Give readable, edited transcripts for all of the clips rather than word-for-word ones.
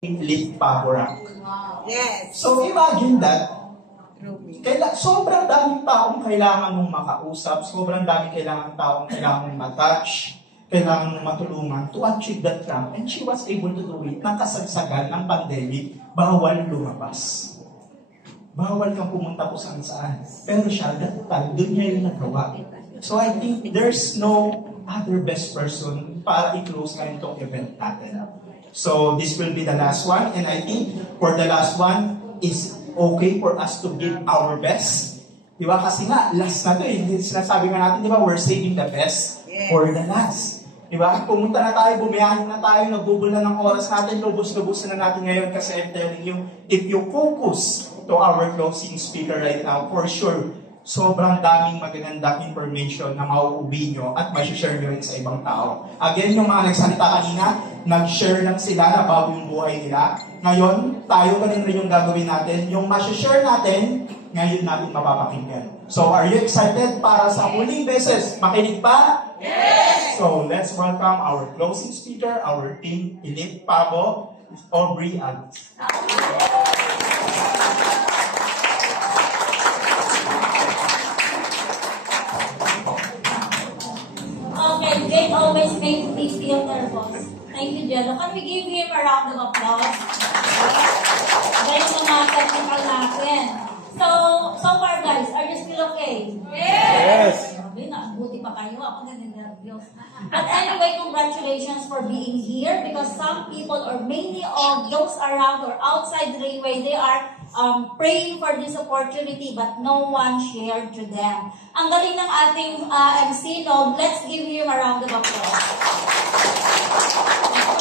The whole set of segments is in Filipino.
Elite Paborak. Yes. So imagine that, sobrang daming taong kailangan mong makausap, sobrang daming taong kailangan mong matouch, kailangan mong matulungan to achieve that rank. And she was able to do it. Nang kasagsagan ng pandemic, bawal lumabas. Bawal kang pumunta kung saan. Pero siya, that time, doon niya yung nagawa. So I think there's no other best person para i-close ngayon itong event natin. So this will be the last one, and I think for the last one, is okay for us to give our best. Di ba? Kasi nga, last na to eh. Sinasabi nga natin, di ba, we're saving the best for the last. Di ba? Pumunta na tayo, bumiyahin na tayo, nagbubul na ng oras natin, lubos-lubos na natin ngayon kasi I'm telling you, if you focus to our closing speaker right now, for sure, sobrang daming magagandang information na mauuwi nyo at ma-share nyo rin sa ibang tao. Again, yung mga nagsalita kanina, nag-share lang sila na bago yung buhay nila. Ngayon, tayo ganun rin yung gagawin natin. Yung ma-share natin, ngayon natin mapapakinggan. So, are you excited para sa huling beses? Makinig pa? Yes! So, let's welcome our closing speaker, our team, Elite Pabo, Aubrey Alex. Jane always makes me feel nervous. Thank you, Jello. Can we give him a round of applause? Dahil sa mga technical natin. So far guys, are you still okay? Yes! Sabi na, buti pa kayo. Ako na nervous. But anyway, congratulations for being here because some people or many of those around or outside the railway, they are praying for this opportunity but no one shared to them. Ang galing ng ating MC, no? Let's give him a round of applause.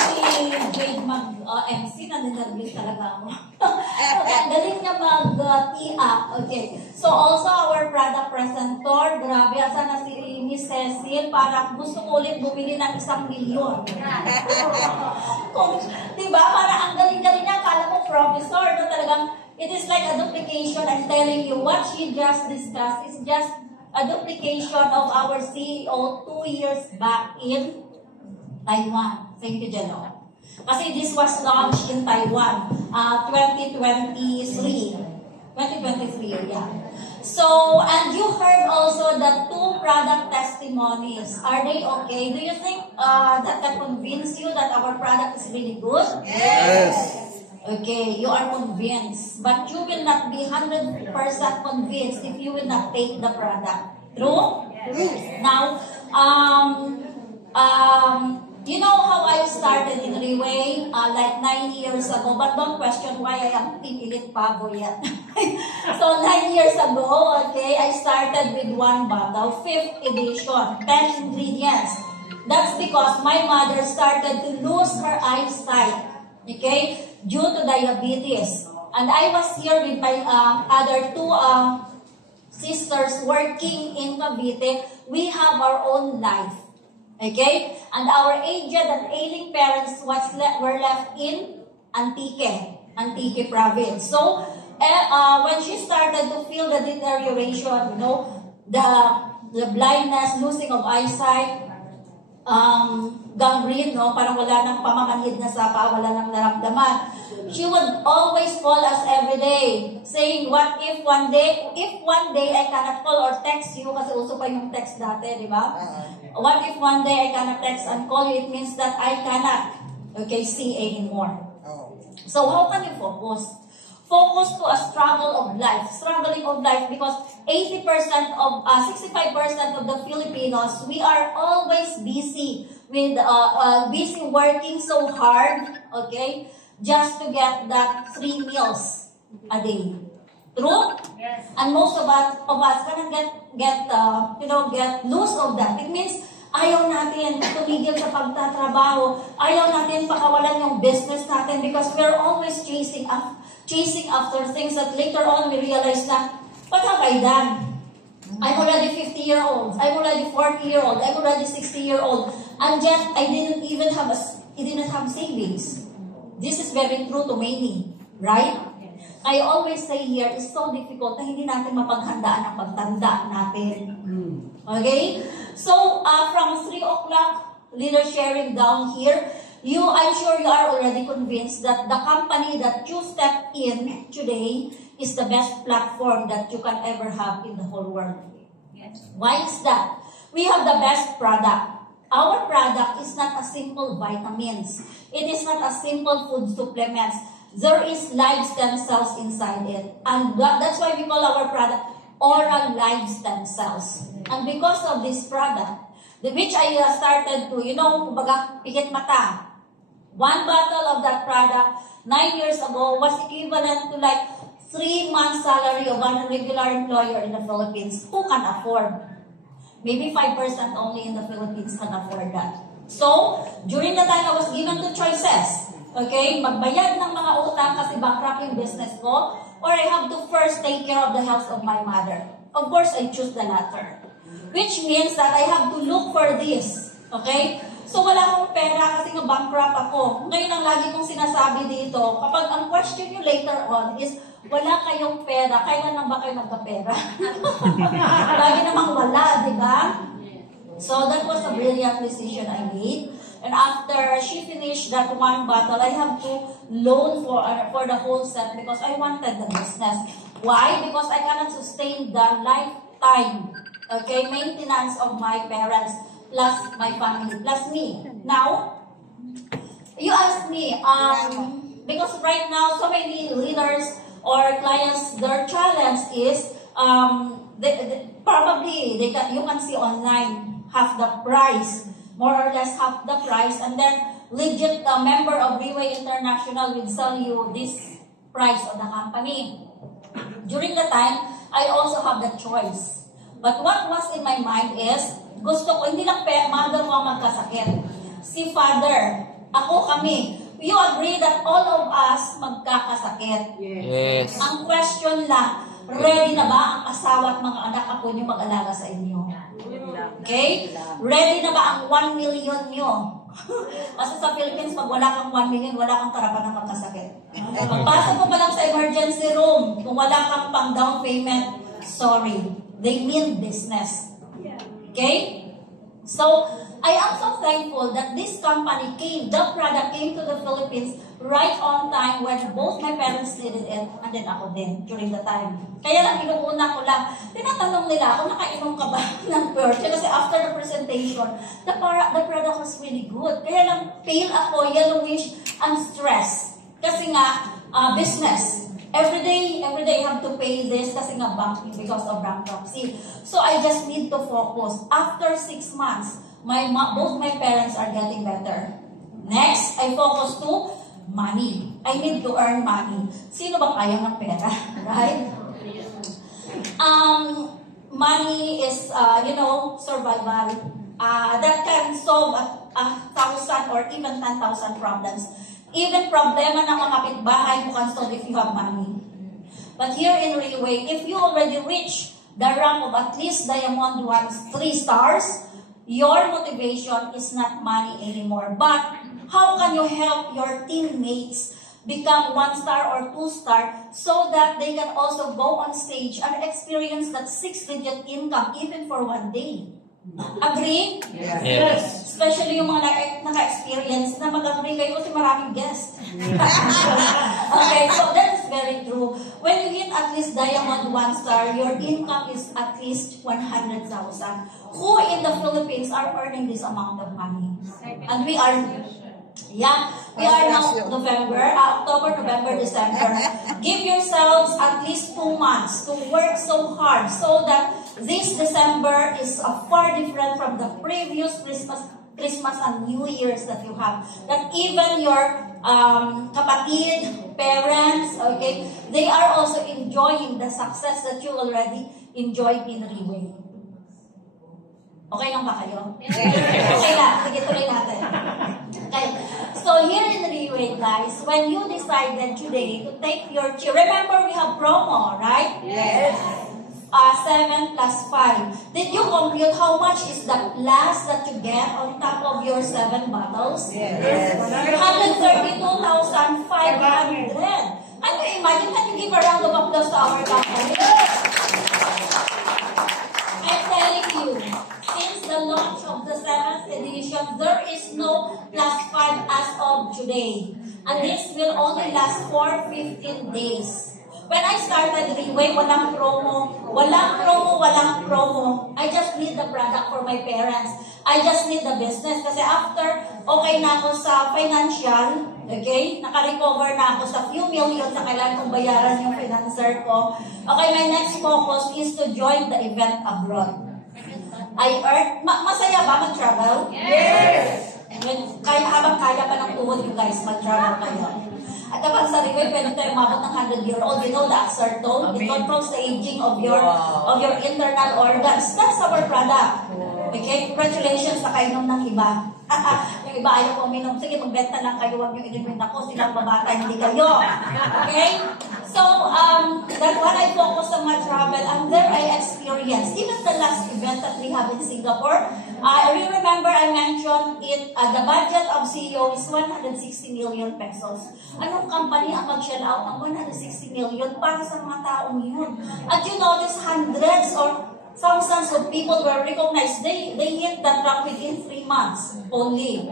Si Jade mag-MC, naninervous talaga ako. Ang galing niya mag-tee up. Okay. So also our product presenter, grabe, asa na si Miss Cecil, para gusto ko ulit bumili ng 1 milyon. Diba? Para ang galing-galing niya, akala mo professor, no? Talagang it is like a duplication. I'm telling you, what she just discussed is just a duplication of our CEO 2 years back in Taiwan. Thank you, Jello. Kasi this was launched in Taiwan, 2023, yeah. So, and you heard also the 2 product testimonies. Are they okay? Do you think that convince you that our product is really good? Yes. Okay, you are convinced. But you will not be 100% convinced if you will not take the product. True? Yes. Now, you know how I started in Railway like 9 years ago, but don't question why I am Team Elite Pabo yet. So 9 years ago, okay, I started with 1 bottle, 5th edition, 10 ingredients. That's because my mother started to lose her eyesight, okay, due to diabetes. And I was here with my other 2 sisters working in Cavite. We have our own life. Okay? And our aged and ailing parents were left in Antique province. So, when she started to feel the deterioration, you know, the blindness, losing of eyesight, gangrene, no? Parang wala nang pamamanhid na sa paa, wala nang naramdaman. She would always call us every day, saying, what if one day I cannot call or text you, kasi uso pa yung text dati, di ba? What if one day I cannot text and call you? It means that I cannot, okay, see anymore. So how can you focus? Focus to a struggling of life, because 65% of the Filipinos, we are always busy with busy working so hard, okay, just to get that 3 meals a day. True? Yes. And most of us cannot get loose of that. It means ayaw natin tumigil sa pagtatrabaho. Ayaw natin pakawalan yung business natin because we're always chasing after things that later on we realize na, what have I done? I'm already 50-year-old. I'm already 40-year-old. I'm already 60-year-old. And yet, I didn't have savings. This is very true to many, right? I always say here, it's so difficult na hindi natin mapaghandaan ang pagtanda natin. Okay? So, from 3 o'clock, leader sharing down here, I'm sure you are already convinced that the company that you step in today is the best platform that you can ever have in the whole world. Yes. Why is that? We have the best product. Our product is not a simple vitamins. It is not a simple food supplements. There is live stem cells inside it. And that's why we call our product oral live stem cells. And because of this product, which I started to, kumbaga, pikit mata. One bottle of that product 9 years ago was equivalent to like 3 months salary of a regular employer in the Philippines. Who can afford? Maybe 5% only in the Philippines can afford that. So, during the time I was given two choices. Okay, magbayad ng mga utang kasi bankrupt yung business ko, or I have to first take care of the health of my mother. Of course, I choose the latter. Which means that I have to look for this. Okay? So, wala akong pera kasi nga bankrupt ako. Ngayon, ang lagi kong sinasabi dito, kapag ang question nyo later on is, wala kayong pera, kailan lang ba kayo magkapera? Lagi namang wala, di ba? So, that was a brilliant decision I made. And after she finished that one bottle, I have to loan for the whole set because I wanted the business. Why? Because I cannot sustain the lifetime, maintenance of my parents, plus my family, plus me. Now, you ask me, because right now, so many leaders or clients, their challenge is, you can see online half the price, more or less half the price, and then legit member of Reway International will sell you this price of the company. During the time, I also have the choice. But what was in my mind is, gusto ko, hindi lang mother ko ang magkasakit. Si father, ako, kami. You agree that all of us magkakasakit. Yes. Ang question lang, ready na ba ang asawa at mga anak ako niyo mag-alaga sa inyo? Okay? Ready na ba ang 1 million nyo? Kasi sa Philippines, pag wala kang 1 million, wala kang karapan ng magkasakit. Pagpasok mo pa lang sa emergency room, kung wala kang pang down payment, sorry. They mean business. Okay? So, I am so thankful that this company the product came to the Philippines right on time when both my parents needed it and then ako din during the time. Kaya lang inuuna ko lang, tinatanong nila ako, nakainom ka ba ng Perche? Kasi after the presentation, the product was really good. Kaya lang pale ako, yellowish, and stressed. Kasi nga, business. Every day I have to pay this kasi nga banking because of bankruptcy. So I just need to focus. After 6 months, both my parents are getting better. Next, I focus to money. I need to earn money. Sino bang ayaw ng pera? Right? Money is, survival. That can solve 1,000 or even 10,000 problems. Even problema ng mga kapitbahay mo can solve if you have money. But here in Reway, if you already reach the rank of at least Diamond 3 stars, your motivation is not money anymore. But how can you help your teammates become 1 star or 2 star so that they can also go on stage and experience that 6-digit income even for 1 day? Agree? Yes. Especially yung mga naka-experience na mag-agree kayo kasi maraming guests. Okay, so that is very true. When you hit at least Diamond 1 star, your income is at least 100,000. Who in the Philippines are earning this amount of money? And we are now October, November, December. Give yourselves at least 2 months to work so hard so that this December is far different from the previous Christmas and New Year's that you have. That even your kapatid, parents, they are also enjoying the success that you already enjoyed in Reway. Okay lang ba kayo? Okay lang. Sige, tuloy natin. Okay. So here in Reway, guys, when you decided today to take your remember we have promo, right? Yes. 7 plus 5. Did you compute how much is the plus that you get on top of your 7 bottles? Yes. 132,500. Can you imagine? Can you give a round of applause to our company? I'm telling you, since the launch of the 7th edition, there is no plus 5 as can last for 15 days. When I started Riway, walang promo. I just need the product for my parents. I just need the business. Kasi after, okay na ako sa financial, okay? Naka-recover na ako sa few million na kailangan kong bayaran yung financer ko. Okay, my next focus is to join the event abroad. I earned, masaya ba mag-travel? Yes! Habang kaya pa ng tuhod you guys, mag-travel kayo. At kapag sa Riway, pwede tayo umabot ng 100-year-old. You know the Axartone? It controls the aging of your internal organs. That's our product. Okay? Congratulations sa kainom ng iba. Yung iba ayaw ko uminom. Sige, magbenta lang kayo. Huwag nyo inumin ako. Silang babata, hindi kayo. Okay? So, that when I focus on my travel, and there I experienced, even the last event that we have in Singapore, I remember I mentioned it, the budget of CEO is 160 million pesos. Anong company ang mag-shell out ng 160 million para sa mga taong yun? At you notice hundreds or thousands of people were recognized. They hit that rank within 3 months only.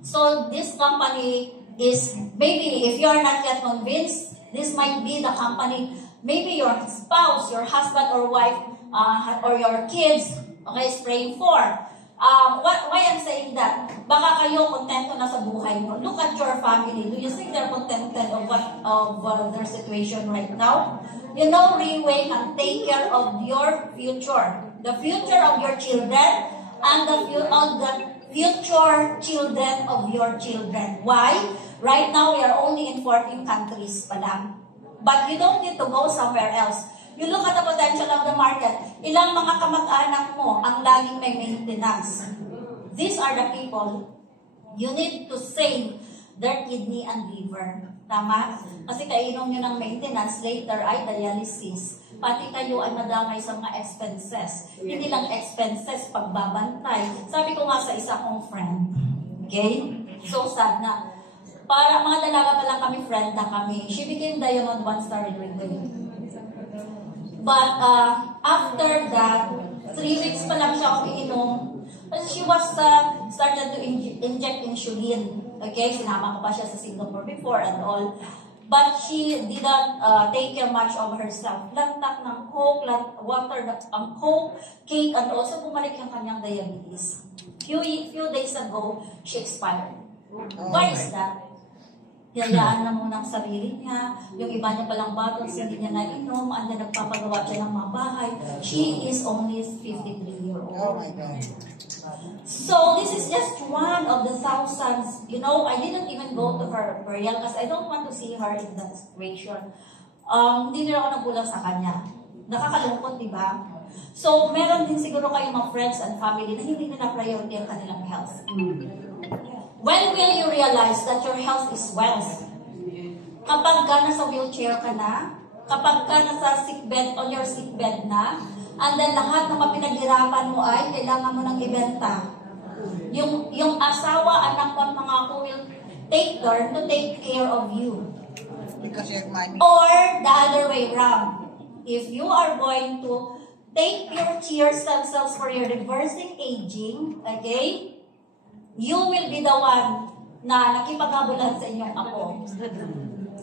So this company is, maybe if you are not yet convinced, this might be the company, maybe your spouse, your husband or wife, or your kids, okay, is praying for. Why I'm saying that? Baka kayo kontento na sa buhay mo. Look at your family. Do you think they're contented of their situation right now? You know, Riway can take care of your future. The future of your children and the future children of your children. Why? Right now, we are only in 14 countries pa lang. But you don't need to go somewhere else. You look at the potential of the market. Ilang mga kamag-anak mo ang laging may maintenance. These are the people you need to save their kidney and liver. Tama? Kasi kainom nyo ng maintenance, later ay dialysis. Pati kayo ay madamay sa mga expenses. Hindi lang expenses, pagbabantay. Sabi ko nga sa isa kong friend, okay? So sad na. Para mga dalaga pa lang kami, friend na kami. She became Diamond 1-star Riway. But after that, 3 weeks pa lang siya umiinom. She was started to inject insulin. Okay, sinama ko pa siya sa Singapore before and all. But she didn't take care much of herself. Lantak ng coke, water ng coke, cake, and also bumalik yung kanyang diabetes. Few days ago, she expired. Why is that? Yayaan na muna ang sarili niya. Yung iba niya palang bottles, hindi niya nainom. And then nagpapagawa siya ng mga bahay. She is only 53-year-old. Oh my God. So, this is just one of the thousands. You know, I didn't even go to her burial because I don't want to see her in that situation. Hindi nila ako nagulang sa kanya. Nakakalungkot, di ba? So, meron din siguro kayong mga friends and family na hindi nila priority ang kanilang health. When will you realize that your health is wealth? Kapag ka nasa wheelchair ka na, kapag ka nasa sickbed, on your sickbed na, and then lahat ng mapinaghirapan mo ay kailangan mo ng ibenta. Yung asawa, anak mo, mga ko will take turn to take care of you. Or the other way around. If you are going to take your stem cells for your reversing aging, okay, you will be the one na nakipaghabulan sa inyong apo.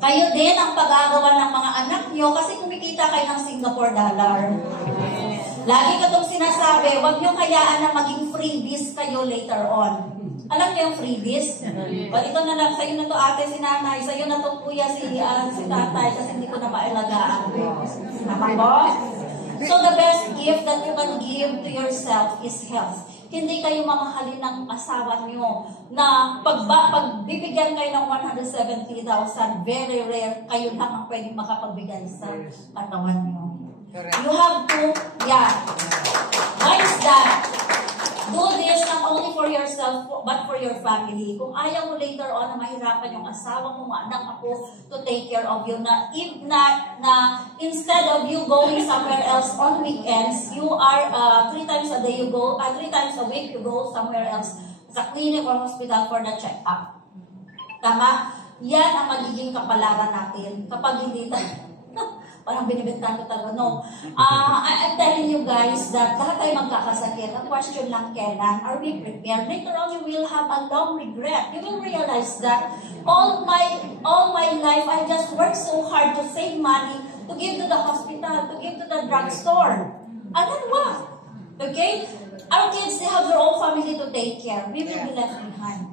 Kayo din ang pag-agawan ng mga anak nyo kasi kumikita kayo ng Singapore dollar. Lagi ko itong sinasabi, huwag nyo kayaan na maging freebies kayo later on. Alam niyo yung freebies? Well, ito na lang, sa'yo na to ate, si nanay, sa'yo na to kuya, si tatay, kasi hindi ko na mailagaan. Tama po? So the best gift that you can give to yourself is health. Hindi kayo mamahalin ng asawa nyo na pagbibigyan kayo ng 170,000, very rare, kayo lang ang pwedeng makapagbigay sa katawan nyo. You have to, why is that? Do this not only for yourself, but for your family. Kung ayaw mo later on na mahirapan yung asawa mo, anak ako, to take care of you, na if not, na instead of you going somewhere else on weekends, you are 3 times a day you go, 3 times a week you go somewhere else sa clinic or hospital for the check-up. Tama? Yan ang magiging kapalaran natin kapag hindi parang binibigtan ko talaga. No. I'm telling you guys that lahat tayo magkakasakit. Ang question lang kailan, are we prepared? Later on, you will have a long regret. You will realize that all my life, I just worked so hard to save money, to give to the hospital, to give to the drugstore. And then what? Okay? Our kids, they have their own family to take care. We will be left behind.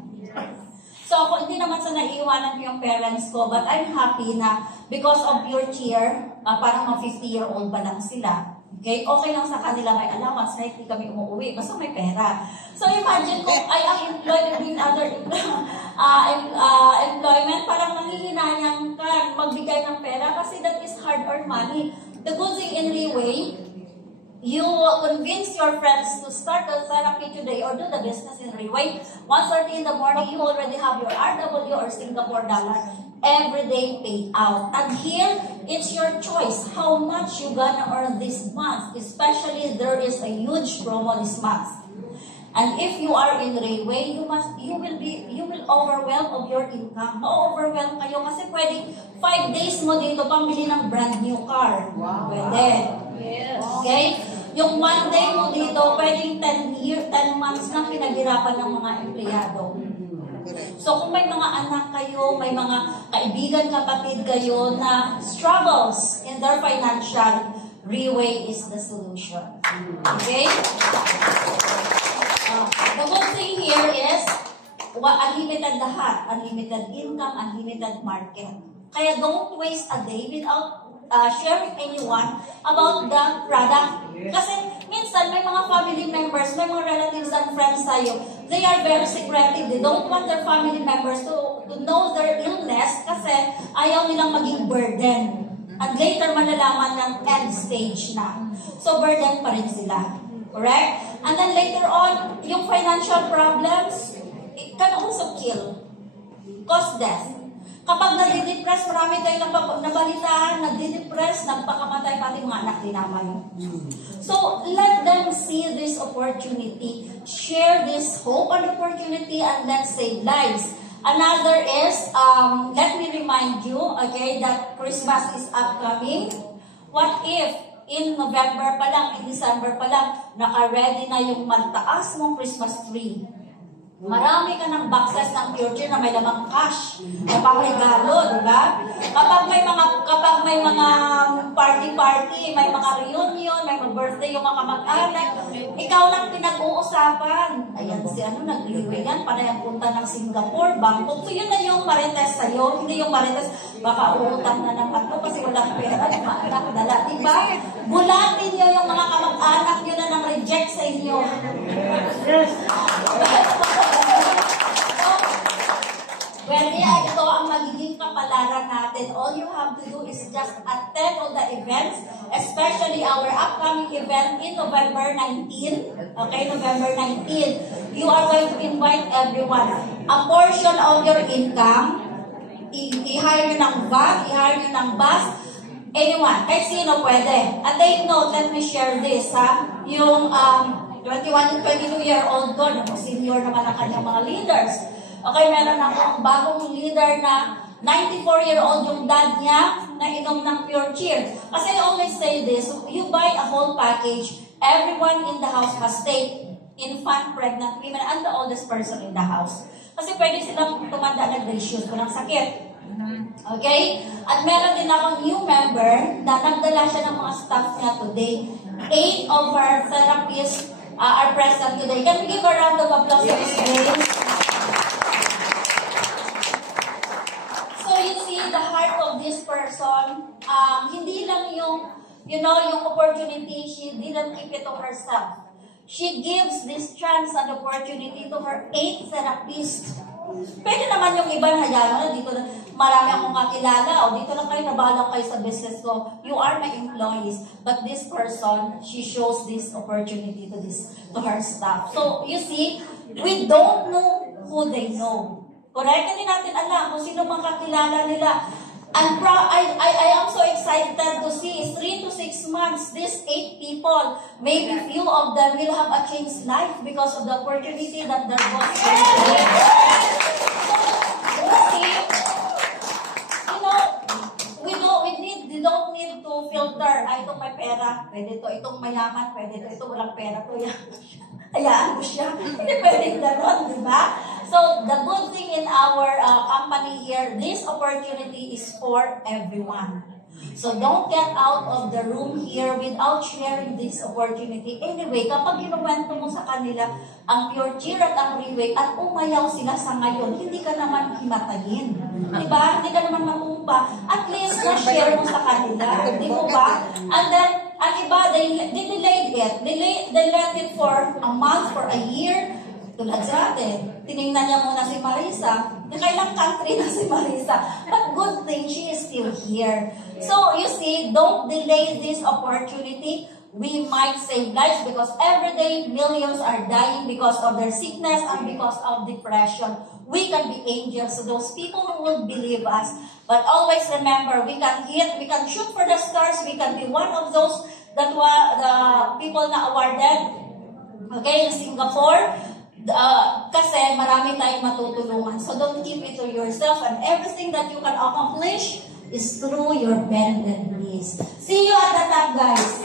So ako, hindi naman sa naiiwanan ko yung parents ko, but I'm happy na because of your care, parang mga 50-year-old pa lang sila. Okay? Okay lang sa kanila may allowance, kahit hindi kami umuwi, basta may pera. So imagine kung I am employed in other employment, parang nangihinayang ka magbigay ng pera kasi that is hard-earned money. The good thing in Riway, you convince your friends to start the therapy today or do the business in Riway. 1:30 in the morning, you already have your RW or Singapore dollar everyday payout. And here, it's your choice how much you gonna earn this month. Especially, there is a huge promo this month. And if you are in Railway, you will overwhelm of your income. Ma-overwhelm kayo kasi pwedeng 5 days mo dito pambili ng brand new car. Wow. Pwede. Yes. Okay? Yung 1 day mo dito, pwedeng 10 months na pinaghirapan ng mga empleyado. So kung may mga anak kayo, may mga kaibigan, kapatid kayo na struggles in their financial, Riway is the solution. Okay? The good thing here is, unlimited lahat. Unlimited income, unlimited market. Kaya don't waste a day without sharing anyone about the product. Kasi minsan may mga family members, may mga relatives and friends tayo, they are very secretive. They don't want their family members to know their illness kasi ayaw nilang maging burden. And later malalaman ng end stage na. So burden pa rin sila. Correct? And then later on, yung financial problems, it can also kill. Cause death. Kapag nadidepress, marami tayong nabalitaan, nadidepress, nagpakamatay pati mga anak din naman. So, let them see this opportunity, share this hope and opportunity, and let's save lives. Another is, let me remind you, okay, that Christmas is upcoming. What if, in November pa lang, in December pa lang, naka-ready na yung maltaas mong Christmas tree? Marami ka ng boxes ng Pure Cheer na may lamang cash na pangregalo, di ba? Kapag may mga party, may mga reunion, may mga birthday yung mga kamag-anak, ikaw lang pinag-uusapan. Ayan, si nag-liway yan, panay ang punta ng Singapore, Bangkok. So yun na yung marites sa'yo, hindi yung marites, baka uutang na ng patlo kasi walang pera, maanak, dala, di ba? Bulatin nyo yung mga kamag-anak nyo na nang reject sa inyo. Yes. Well, ito ang magiging kapalaran natin. All you have to do is just attend all the events, especially our upcoming event in November 19. Okay, November 19. You are going to invite everyone. A portion of your income, i-hire nyo ng van, i-hire nyo ng bus, anyone, kahit sino pwede. And take note, let me share this, ha? Yung 21 and 22-year-old ko, senior naman ang kanyang mga leaders. Okay, meron akong bagong leader na 94-year-old yung dad niya na inom ng Pure Cheer. Kasi I always say this, you buy a whole package, everyone in the house must take infant, pregnant women, and the oldest person in the house. Kasi pwede silang tumanda na ratio ko ng sakit. Okay? At meron din akong new member na nagdala siya ng mga staff niya today. 8 of our therapists are present today. Can we give a round of applause to Ms. Grace? So you see, the heart of this person, hindi lang yung, yung opportunity, she didn't keep it to herself. She gives this chance and opportunity to her 8 therapists. Pwede naman yung iba na hayaan, dito na, marami akong kakilala, o dito lang kayo, nabalang kayo sa business ko. You are my employees. But this person, she shows this opportunity to her staff. So, you see, we don't know who they know. Correct? Hindi natin alam kung sino mga kakilala nila. And I am so excited to see 3 to 6 months, these 8 people, maybe few of them will have a changed life because of the opportunity that their boss gave. So, see, we don't need to itong may pera, pwede to, itong mayaman, pwede to, itong walang pera, to, hayaan mo siya. Hindi pwede gano'n, di ba? So, the good thing in our company here, this opportunity is for everyone. So, don't get out of the room here without sharing this opportunity. Anyway, kapag inuwento mo sa kanila ang pure cheer at ang rewake at umayaw sila sa ngayon, hindi ka naman himatayin. Diba? Hindi ka naman matumpa. At least, na-share mo sa kanila. Di mo ba? And then, ang iba, they delayed it. They let it for a month, for a year. Tulad sa atin, tinignan niya muna si Marisa. Nakailang country na si Marisa. But good thing, she is still here. So, you see, don't delay this opportunity. We might save lives because every day, millions are dying because of their sickness and because of depression. We can be angels to those people who will believe us. But always remember, we can shoot for the stars, we can be one of those that were the people na awarded, okay, in Singapore. Kasi marami tayong matutulungan. So don't keep it to yourself, and everything that you can accomplish is through your bended knees. See you at the top, guys.